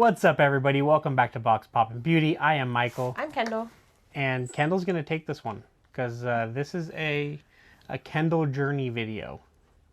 What's up, everybody? Welcome back to BoxPopNBeauty. I am Michael. I'm Kendyl. And Kendall's going to take this one because this is a Kendyl journey video.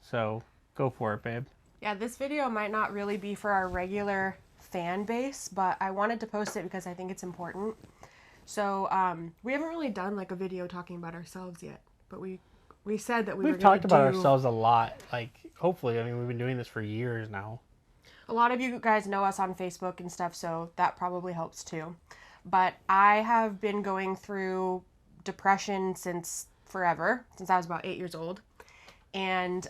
So go for it, babe. Yeah, this video might not really be for our regular fan base, but I wanted to post it because I think it's important. So we haven't really done like a video talking about ourselves yet, but we said that We've talked about ourselves a lot. Like, hopefully, I mean, we've been doing this for years now. A lot of you guys know us on Facebook and stuff, so that probably helps too. But I have been going through depression since forever, since I was about 8 years old. And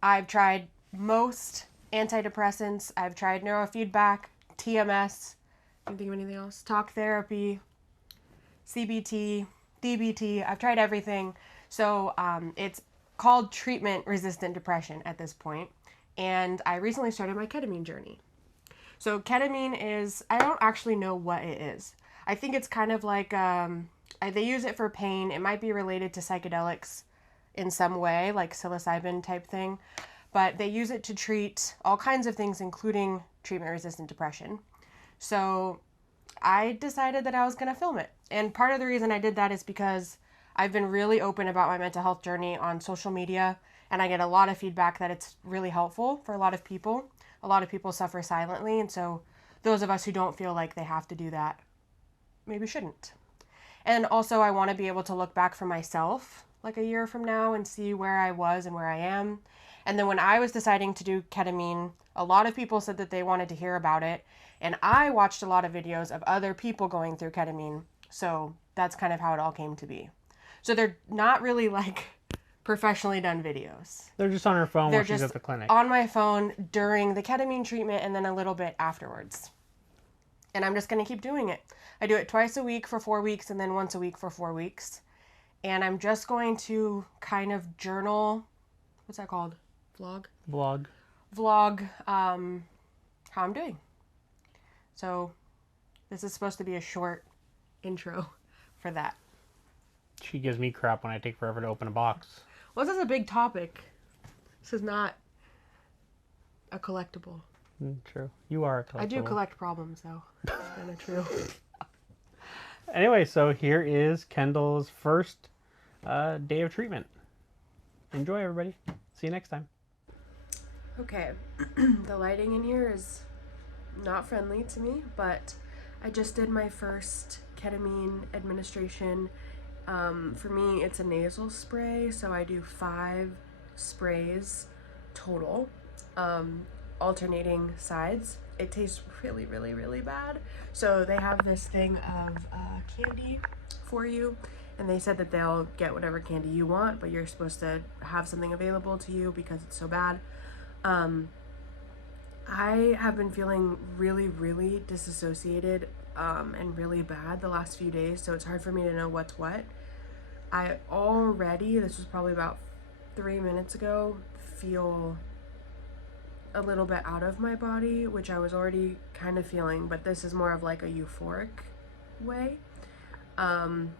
I've tried most antidepressants. I've tried neurofeedback, TMS, can you think of anything else? Talk therapy, CBT, DBT. I've tried everything. So it's called treatment-resistant depression at this point. And I recently started my ketamine journey. So ketamine is, I don't actually know what it is. I think it's kind of like, they use it for pain. It might be related to psychedelics in some way, like psilocybin type thing. But they use it to treat all kinds of things, including treatment-resistant depression. So I decided that I was going to film it. And part of the reason I did that is because I've been really open about my mental health journey on social media. And I get a lot of feedback that it's really helpful for a lot of people. A lot of people suffer silently, and so those of us who don't feel like they have to do that maybe shouldn't. And also I want to be able to look back for myself like a year from now and see where I was and where I am. And then when I was deciding to do ketamine, a lot of people said that they wanted to hear about it. And I watched a lot of videos of other people going through ketamine. So that's kind of how it all came to be. So they're not really like professionally done videos. They're just on her phone while she's at the clinic. On my phone during the ketamine treatment and then a little bit afterwards. And I'm just going to keep doing it. I do it twice a week for 4 weeks and then once a week for 4 weeks. And I'm just going to kind of journal, what's that called? Vlog, how I'm doing. So this is supposed to be a short intro for that. She gives me crap when I take forever to open a box. Well, this is a big topic. This is not a collectible. True. You are a collectible. I do collect problems, though. That's kind of true. Anyway, so here is Kendall's first day of treatment. Enjoy, everybody. See you next time. Okay. The lighting in here is not friendly to me, but I just did my first ketamine administration. For me, it's a nasal spray, so I do 5 sprays total, alternating sides. It tastes really, really, really bad. So they have this thing of candy for you, and they said that they'll get whatever candy you want, but you're supposed to have something available to you because it's so bad. I have been feeling really, really disassociated and really bad the last few days, so it's hard for me to know what's what. I already, this was probably about 3 minutes ago, feel a little bit out of my body, which I was already kind of feeling, but this is more of like a euphoric way. I'm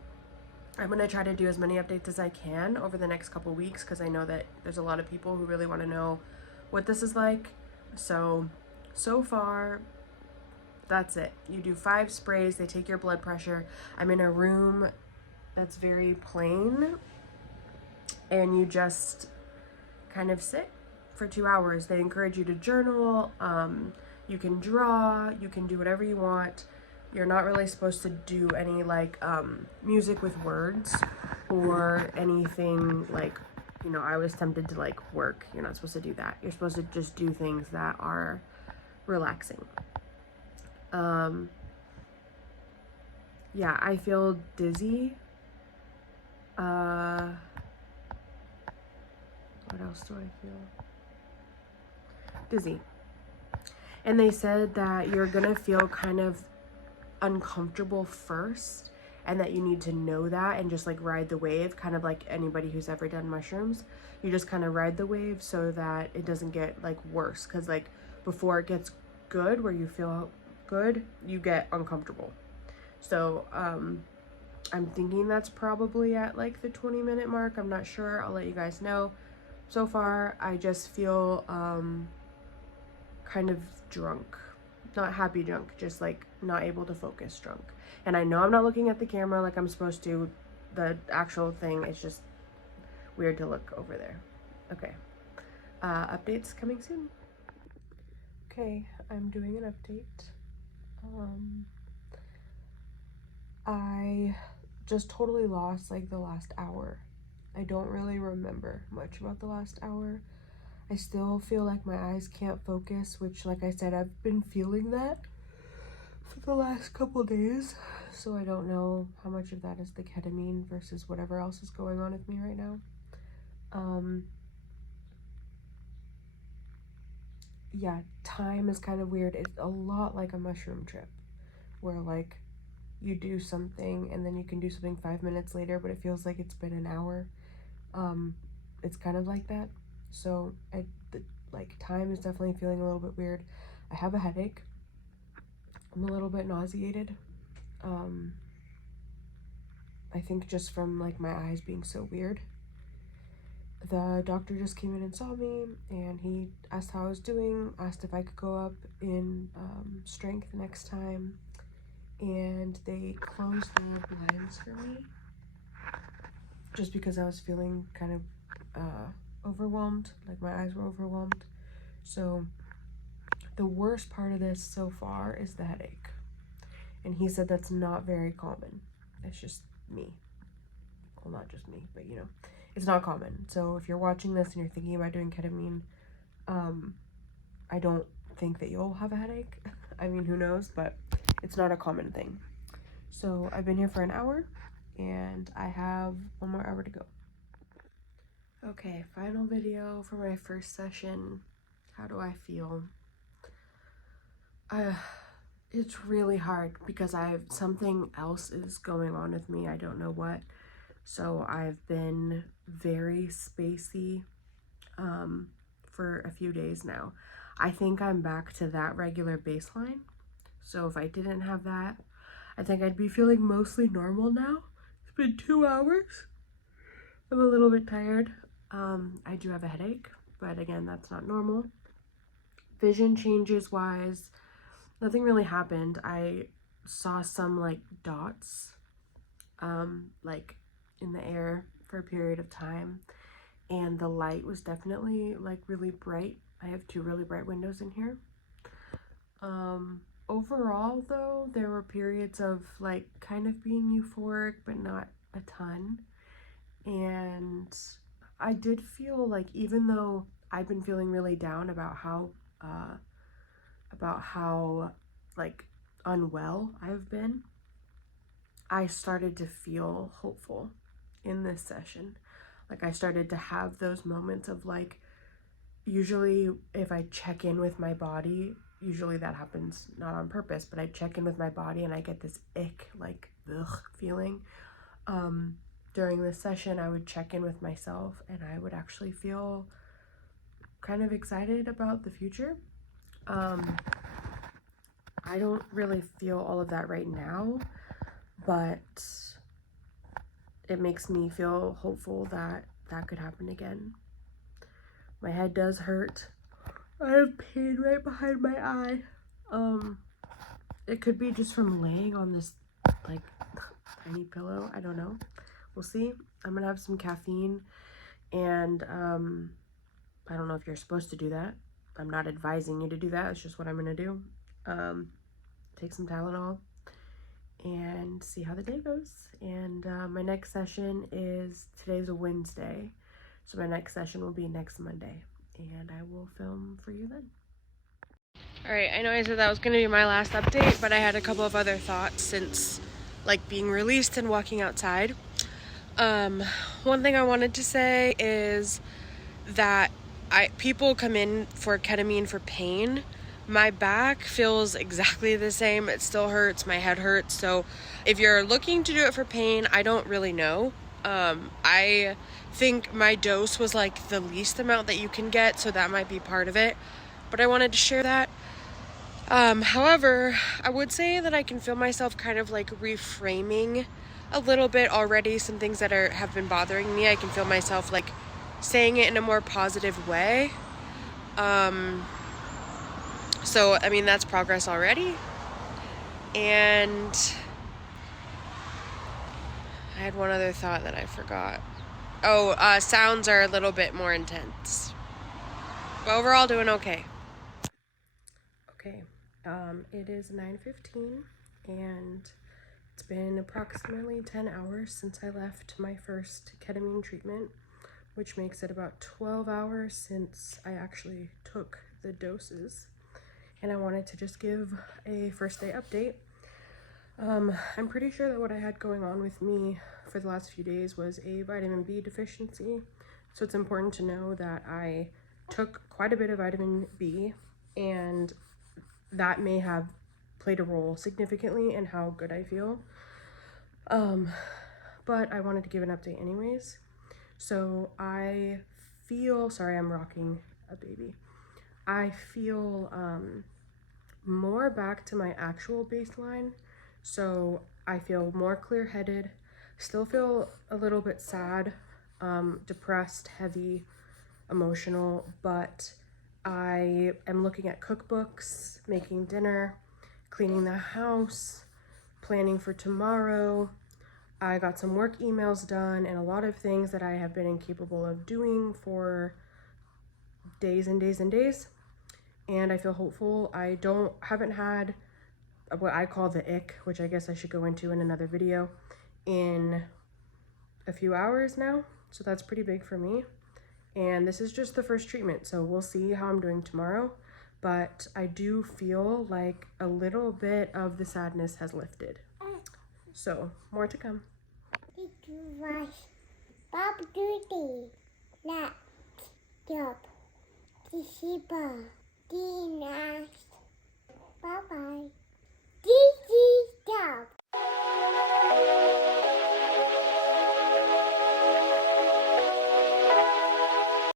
going to try to do as many updates as I can over the next couple weeks because I know that there's a lot of people who really want to know what this is like. So far, that's it. You do 5 sprays, they take your blood pressure. I'm in a room that's very plain, and you just kind of sit for 2 hours. They encourage you to journal, you can draw, you can do whatever you want. You're not really supposed to do any like music with words or anything like, you know, I was tempted to like work. You're not supposed to do that. You're supposed to just do things that are relaxing. Yeah, I feel dizzy. What else do I feel? Dizzy. And they said that you're gonna feel kind of uncomfortable first, and that you need to know that and just like ride the wave, kind of like anybody who's ever done mushrooms. You just kind of ride the wave so that it doesn't get like worse, because like before it gets good, where you feel good, you get uncomfortable. So I'm thinking that's probably at like the 20-minute mark. I'm not sure. I'll let you guys know. So far I just feel kind of drunk not happy drunk, just like not able to focus drunk. And I know I'm not looking at the camera like I'm supposed to. The actual thing is just weird to look over there. Okay. Updates coming soon. Okay, I'm doing an update. I just totally lost like the last hour. I don't really remember much about the last hour. I still feel like my eyes can't focus, which, like I said, I've been feeling that for the last couple days. So I don't know how much of that is the ketamine versus whatever else is going on with me right now. Yeah, time is kind of weird. It's a lot like a mushroom trip, where like you do something and then you can do something 5 minutes later, but it feels like it's been an hour. It's kind of like that. So like time is definitely feeling a little bit weird. I have a headache. I'm a little bit nauseated. I think just from like my eyes being so weird. The doctor just came in and saw me, and he asked how I was doing, asked if I could go up in strength next time, and they closed the blinds for me just because I was feeling kind of overwhelmed, like my eyes were overwhelmed. So the worst part of this so far is the headache, and he said that's not very common. It's just me. Well, not just me, but you know, it's not common. So if you're watching this and you're thinking about doing ketamine, I don't think that you'll have a headache. I mean, who knows, but it's not a common thing. So I've been here for an hour, and I have 1 more hour to go. Okay, final video for my first session. How do I feel? It's really hard because something else is going on with me. I don't know what. So I've been very spacey for a few days now. I think I'm back to that regular baseline. So if I didn't have that, I think I'd be feeling mostly normal now. It's been 2 hours. I'm a little bit tired. I do have a headache, but again, that's not normal. Vision changes wise, nothing really happened. I saw some like dots, like in the air for a period of time, and the light was definitely like really bright. I have 2 really bright windows in here. Overall though, there were periods of like kind of being euphoric, but not a ton. And I did feel like, even though I've been feeling really down about how like unwell I've been, I started to feel hopeful in this session. Like I started to have those moments of like, usually if I check in with my body, usually that happens not on purpose, but I check in with my body and I get this ick, like ugh feeling. During this session, I would check in with myself and I would actually feel kind of excited about the future. I don't really feel all of that right now, but it makes me feel hopeful that that could happen again. My head does hurt. I have pain right behind my eye. It could be just from laying on this like tiny pillow. I don't know. We'll see. I'm gonna have some caffeine, and I don't know if you're supposed to do that. I'm not advising you to do that. It's just what I'm gonna do. Take some Tylenol and see how the day goes. And my next session is, today's a Wednesday, so my next session will be next Monday, and I will film for you then. Alright, I know I said that was going to be my last update, but I had a couple of other thoughts since like being released and walking outside. One thing I wanted to say is that people come in for ketamine for pain. My back feels exactly the same. It still hurts. My head hurts. So if you're looking to do it for pain, I don't really know. I think my dose was like the least amount that you can get, so that might be part of it. But I wanted to share that. However, I would say that I can feel myself kind of like reframing a little bit already some things that have been bothering me. I can feel myself like saying it in a more positive way. So, I mean, that's progress already. And I had one other thought that I forgot. Oh, sounds are a little bit more intense. But overall, doing okay. Okay, it is 9:15, and it's been approximately 10 hours since I left my first ketamine treatment, which makes it about 12 hours since I actually took the doses. And I wanted to just give a first day update. I'm pretty sure that what I had going on with me for the last few days was a vitamin B deficiency. So it's important to know that I took quite a bit of vitamin B, and that may have played a role significantly in how good I feel. But I wanted to give an update anyways. So I feel, sorry, I'm rocking a baby. I feel more back to my actual baseline. So I feel more clear-headed, still feel a little bit sad, depressed, heavy, emotional, but I am looking at cookbooks, making dinner, cleaning the house, planning for tomorrow. I got some work emails done and a lot of things that I have been incapable of doing for days and days and days. And I feel hopeful. I haven't had what I call the ick, which I guess I should go into in another video, in a few hours now. So that's pretty big for me. And this is just the first treatment, so we'll see how I'm doing tomorrow. But I do feel like a little bit of the sadness has lifted. So, more to come. BoxPopNBeauty. Like, job, subscribe, be nice. Bye bye.